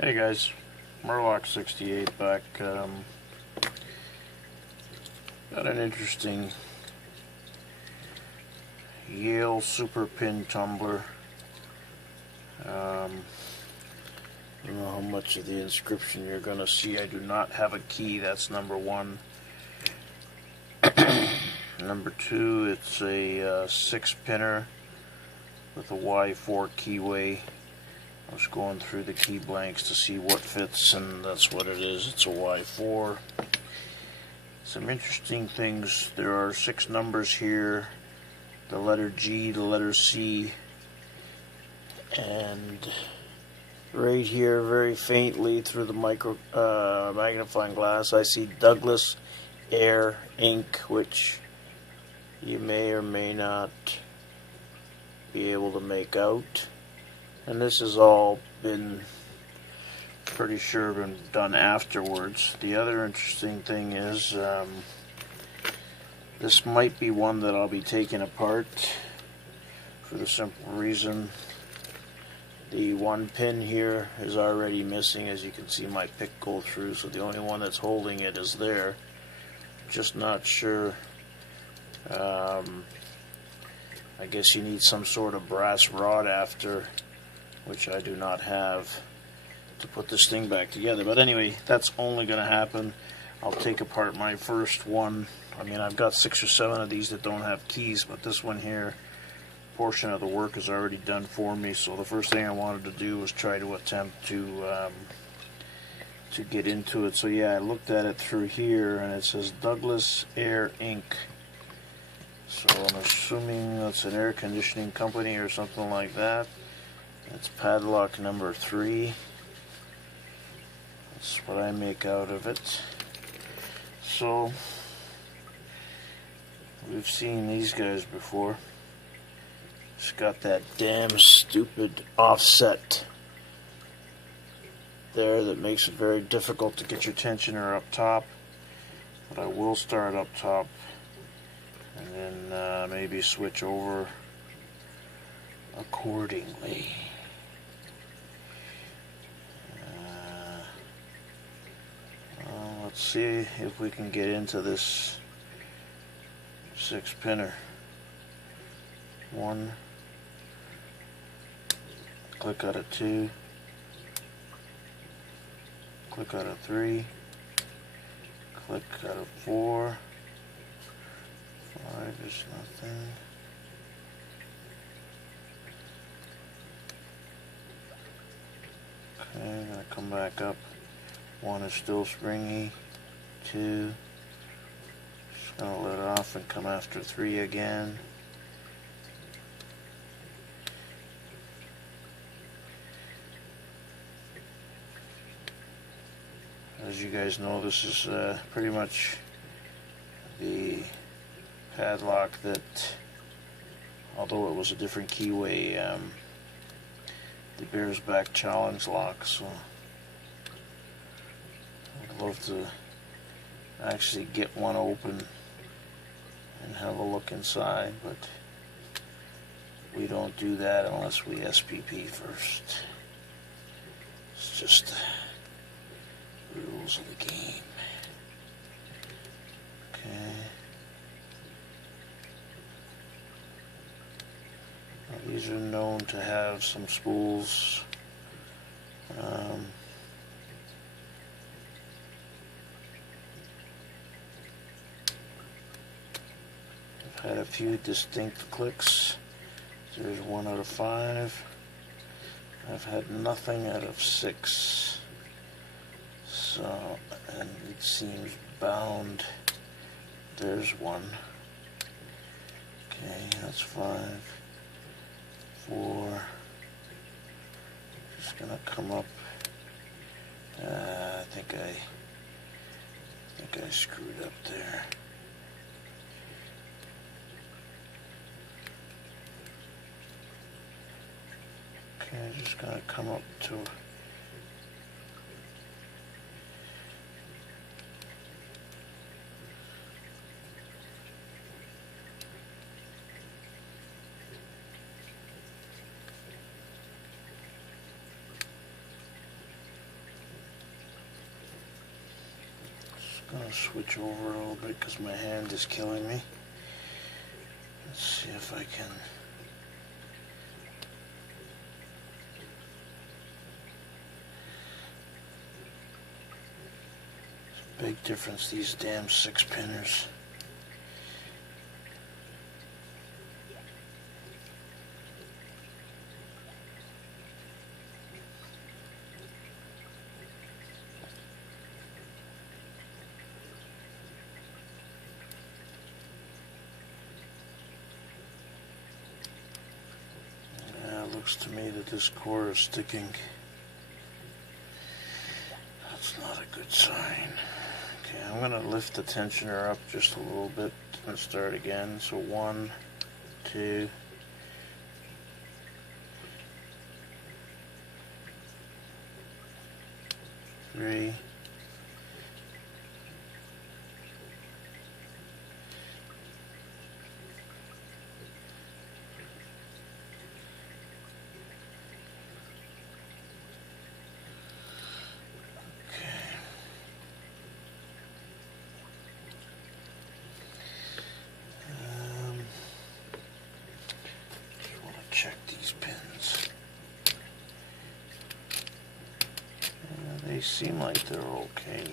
Hey guys, MUR-LOCK 68 back. Got an interesting YALE super pin tumbler. I don't know how much of the inscription you're going to see. I do not have a key, that's number one. Number two, it's a 6-pinner with a Y4 keyway. I was going through the key blanks to see what fits, and that's what it is. It's a Y4. Some interesting things. There are 6 numbers here. The letter G, the letter C, and right here, very faintly through the magnifying glass, I see Douglas Air Ink, which you may or may not be able to make out. And this has all been pretty sure been done afterwards. The other interesting thing is this might be one that I'll be taking apart for the simple reason the one pin here is already missing. As you can see, my pick go through, so the only one that's holding it is there. Just not sure. I guess you need some sort of brass rod after, which I do not have, to put this thing back together. But anyway, that's only going to happen. I'll take apart my first one. I mean, I've got 6 or 7 of these that don't have keys, but this one here, portion of the work is already done for me. So the first thing I wanted to do was try to attempt to get into it. So yeah, I looked at it through here, and it says Douglas Air Ink. So I'm assuming that's an air conditioning company or something like that. It's padlock number 3. That's what I make out of it. So, we've seen these guys before. It's got that damn stupid offset there that makes it very difficult to get your tensioner up top. But I will start up top and then maybe switch over accordingly. Let's see if we can get into this 6-pinner. 1, click out of 2, click out of 3, click out of 4, 5 is nothing. Okay, I'm going to come back up. 1 is still springy. 2, just going to let it off and come after 3 again. As you guys know, this is pretty much the padlock that, although it was a different keyway, the Bears Back Challenge lock. So I'd love to actually get one open and have a look inside, but we don't do that unless we SPP first. It's just the rules of the game. Okay. Now, these are known to have some spools. Had a few distinct clicks. There's 1 out of 5. I've had nothing out of 6. So, and it seems bound. There's 1. Okay, that's 5. 4. Just gonna come up. I think I screwed up there. Okay, just gonna come up to I'm going to switch over a little bit because my hand is killing me. Let's see if I can. It's a big difference, these damn 6-pinners. Looks to me that this core is sticking. That's not a good sign. Okay, I'm going to lift the tensioner up just a little bit and start again. So 1, 2, 3, 4. They seem like they're okay.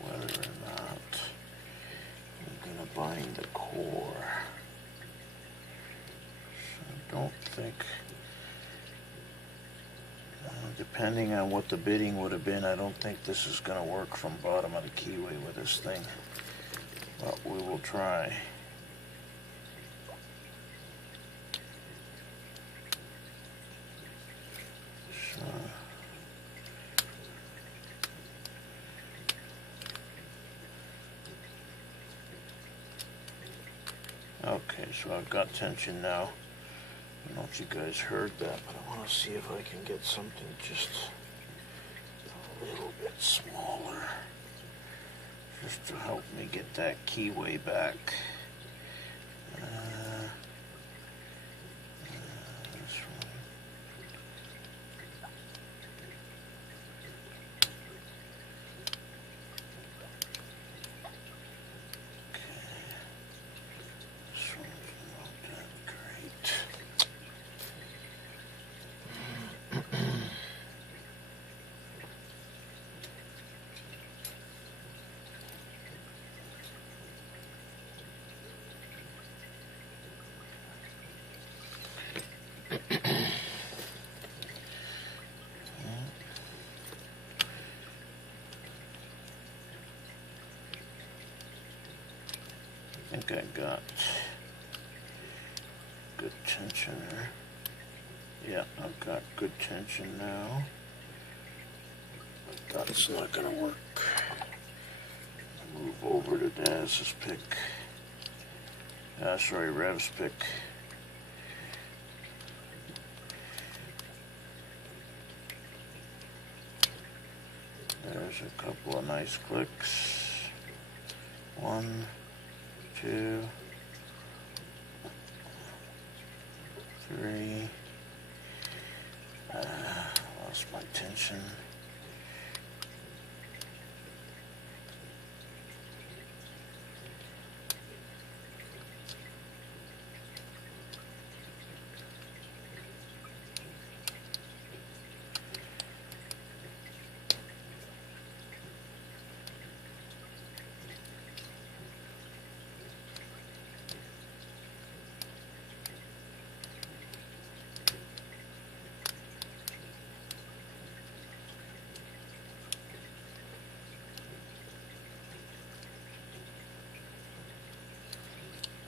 Whether or not I'm going to bind the core. So I don't think, depending on what the bidding would have been, I don't think this is going to work from bottom of the keyway with this thing. But we will try. Okay, so I've got tension now. I don't know if you guys heard that, but I want to see if I can get something just a little bit smaller, just to help me get that keyway back. This one. I think I got good tension there. Yeah, I've got good tension now. But that's not going to work. Move over to Daz's pick. Sorry, Rev's pick. There's a couple of nice clicks. 1, 2, 3. Lost my tension.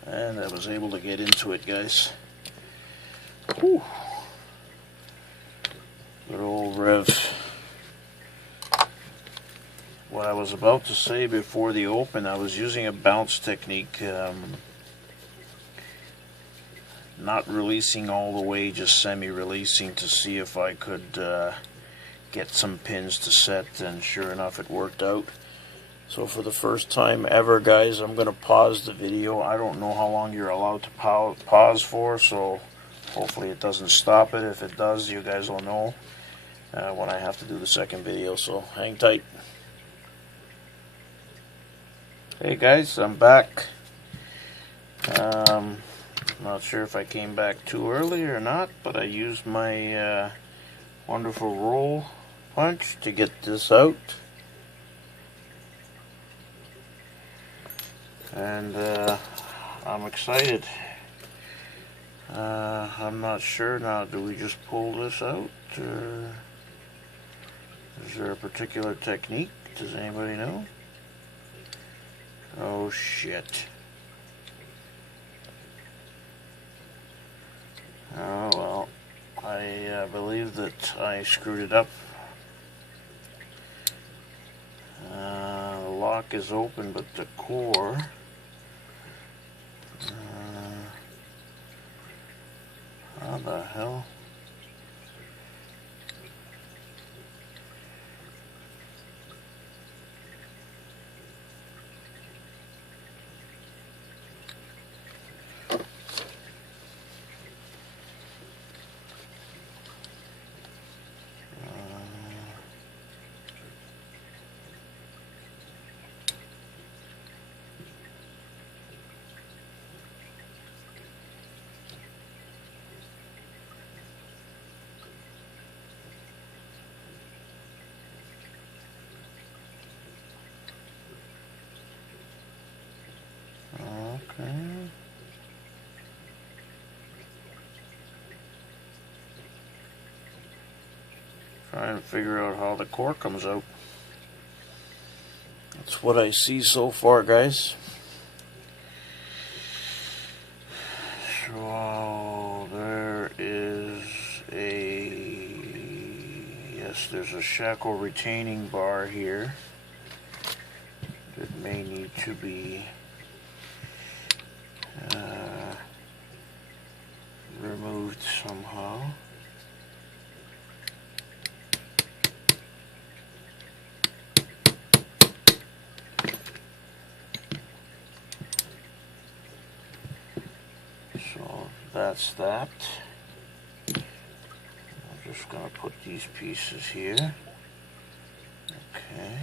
And I was able to get into it, guys. Whew. Good old Rev. What I was about to say before the open, I was using a bounce technique, not releasing all the way, just semi-releasing to see if I could get some pins to set, and sure enough it worked out. So for the first time ever, guys, I'm going to pause the video. I don't know how long you're allowed to pause for, so hopefully it doesn't stop it. If it does, you guys will know. when I have to do the second video, so hang tight. Hey guys, I'm back. Not sure if I came back too early or not, but I used my wonderful roll punch to get this out. And I'm excited. I'm not sure now, do we just pull this out, or is there a particular technique? Does anybody know? Oh shit. Oh well, I believe that I screwed it up. The lock is open, but the core... how the hell? Okay. Trying to figure out how the core comes out. That's what I see so far, guys. So there is there's a shackle retaining bar here that may need to be removed somehow. So that's that. I'm just going to put these pieces here. Okay.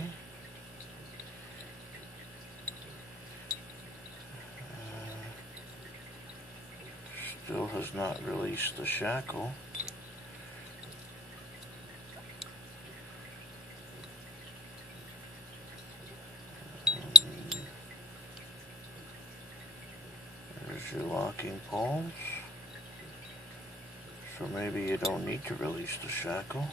Still has not released the shackle. There's your locking pulls. So maybe you don't need to release the shackle.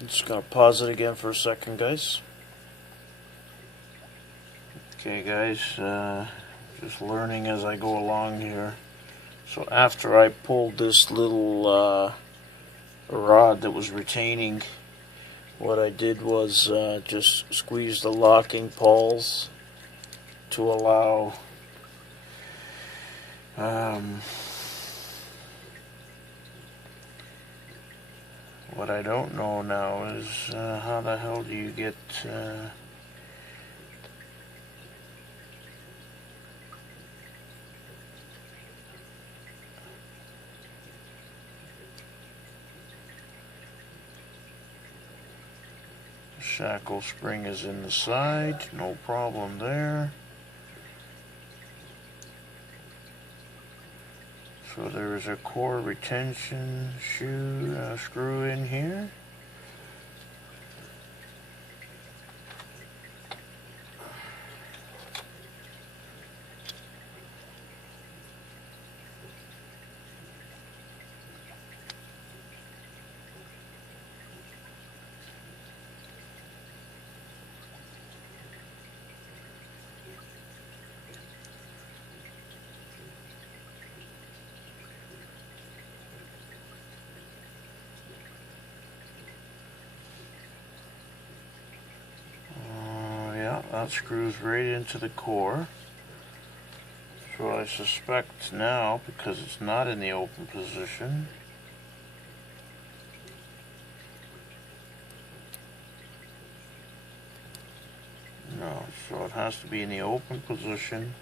I'm just going to pause it again for a second, guys. Okay, guys, just learning as I go along here. So after I pulled this little rod that was retaining, what I did was just squeeze the locking pulls to allow what I don't know now is how the hell do you get shackle spring is in the side, no problem there. So there is a core retention screw in here. That screws right into the core. So I suspect now, because it's not in the open position, So it has to be in the open position,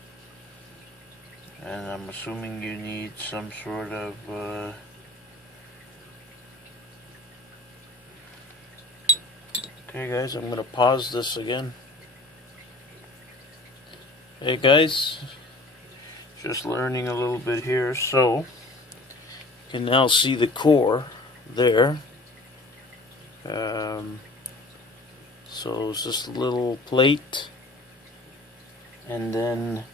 and I'm assuming you need some sort of okay guys, I'm gonna pause this again. Hey guys, just learning a little bit here. So you can now see the core there. So it's just a little plate, and then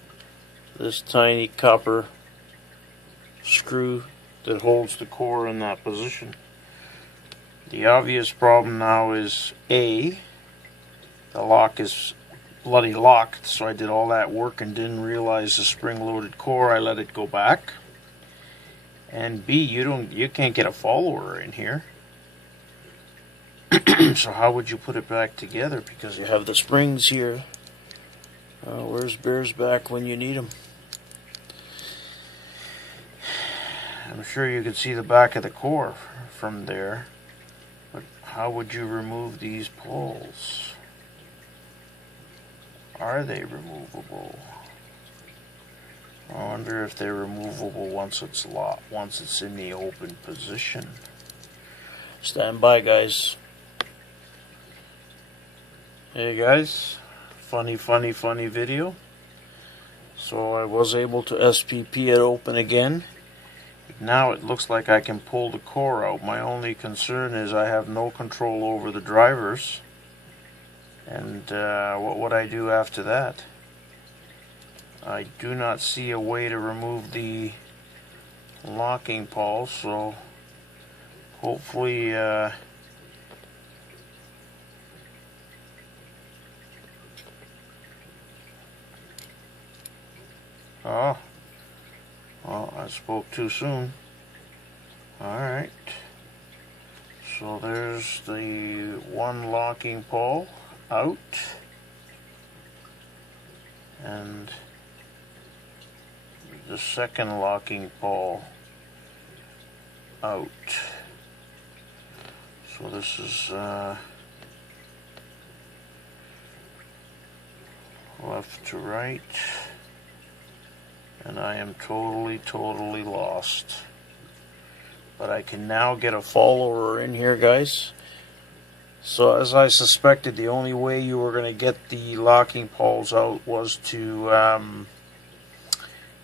this tiny copper screw that holds the core in that position. The obvious problem now is A, the lock is bloody locked, so I did all that work and didn't realize the spring-loaded core. I let it go back. And B, you can't get a follower in here. So how would you put it back together? Because you have the springs here. Where's Bear's back when you need him? I'm sure you could see the back of the core from there. But how would you remove these poles? Are they removable? I wonder if they're removable once it's locked, once it's in the open position. Stand by, guys. Hey guys, funny video. So I was able to SPP it open again. Now it looks like I can pull the core out. My only concern is I have no control over the drivers. And what would I do after that? I do not see a way to remove the locking pole, so hopefully oh, well, I spoke too soon. Alright, so there's the one locking pole out, and the second locking pole out. So this is left to right, and I am totally lost. But I can now get a follower in here, guys. So as I suspected, the only way you were going to get the locking poles out was to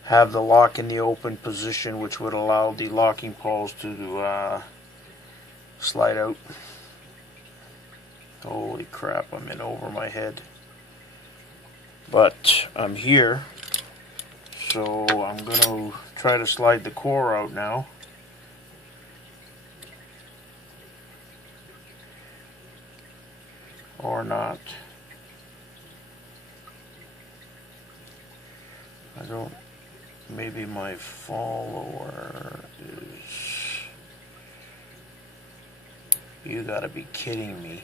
have the lock in the open position, which would allow the locking poles to slide out. Holy crap, I'm in over my head. But I'm here, so I'm going to try to slide the core out now. Or not. I don't, maybe my follower is, you gotta be kidding me.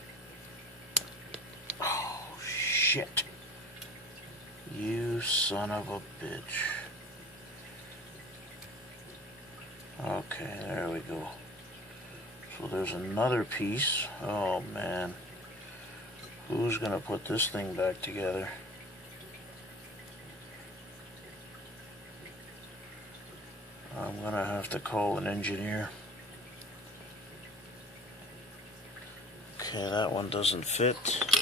Oh shit. You son of a bitch. Okay, there we go. So there's another piece. Oh man. Who's gonna put this thing back together? I'm gonna have to call an engineer. Okay, that one doesn't fit.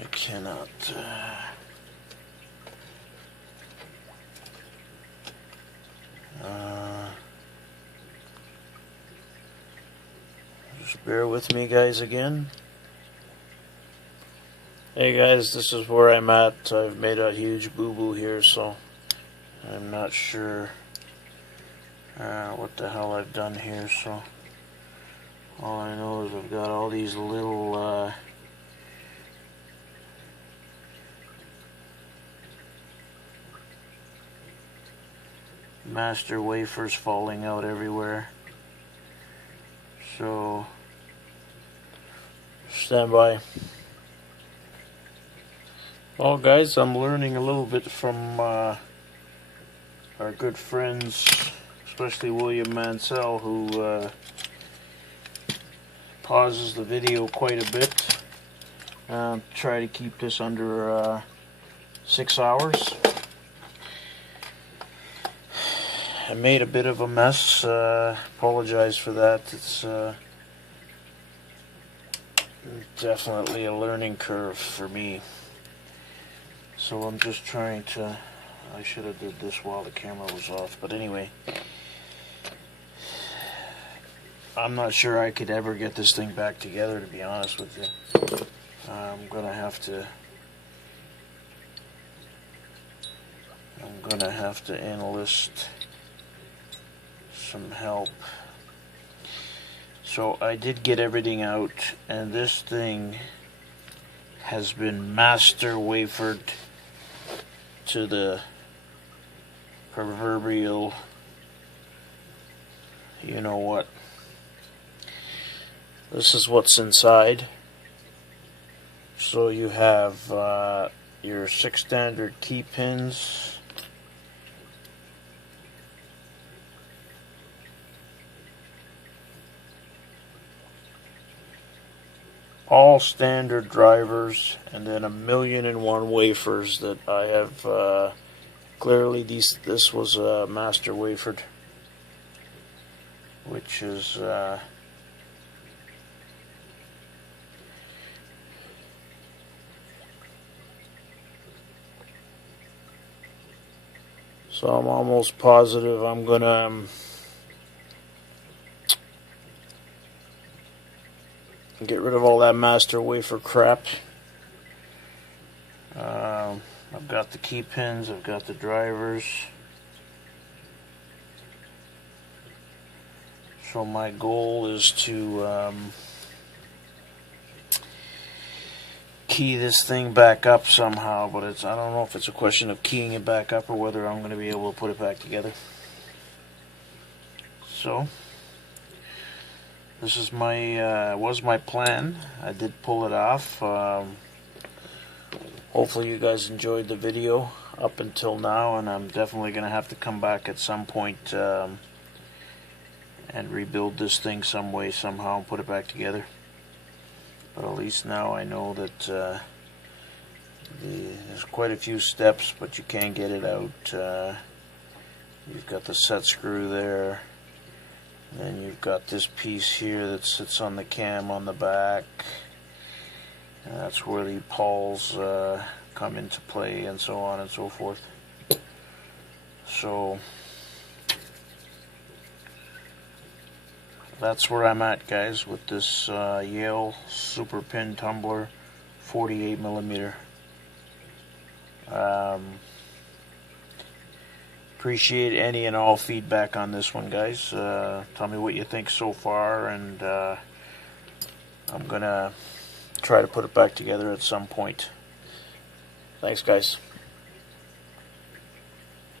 I cannot. Just bear with me, guys, again. Hey guys, this is where I'm at. I've made a huge boo-boo here, so I'm not sure what the hell I've done here. So all I know is I've got all these little master wafers falling out everywhere. So stand by. Well guys, I'm learning a little bit from our good friends, especially William Mansell, who pauses the video quite a bit. Try to keep this under 6 hours. I made a bit of a mess. Apologize for that. It's definitely a learning curve for me. So I'm just trying to... I should have did this while the camera was off. But anyway, I'm not sure I could ever get this thing back together, to be honest with you. I'm gonna have to enlist some help. So I did get everything out, and this thing has been master wafered to the proverbial you know what. This is what's inside. So you have your 6 standard key pins. All standard drivers, and then 1,000,001 wafers that I have clearly this was master wafered, which is so I'm almost positive I'm gonna get rid of all that master wafer crap. I've got the key pins, I've got the drivers. So my goal is to key this thing back up somehow, but I don't know if it's a question of keying it back up or whether I'm going to be able to put it back together. So this is was my plan. I did pull it off. Hopefully you guys enjoyed the video up until now, and I'm definitely going to have to come back at some point and rebuild this thing some way, somehow, and put it back together. But at least now I know that there's quite a few steps, but you can get it out. You've got the set screw there. Then you've got this piece here that sits on the cam on the back. And that's where the pawls come into play, and so on and so forth. So that's where I'm at, guys, with this YALE Super Pin Tumbler 48mm. Appreciate any and all feedback on this one, guys. Tell me what you think so far, and I'm gonna try to put it back together at some point. Thanks, guys.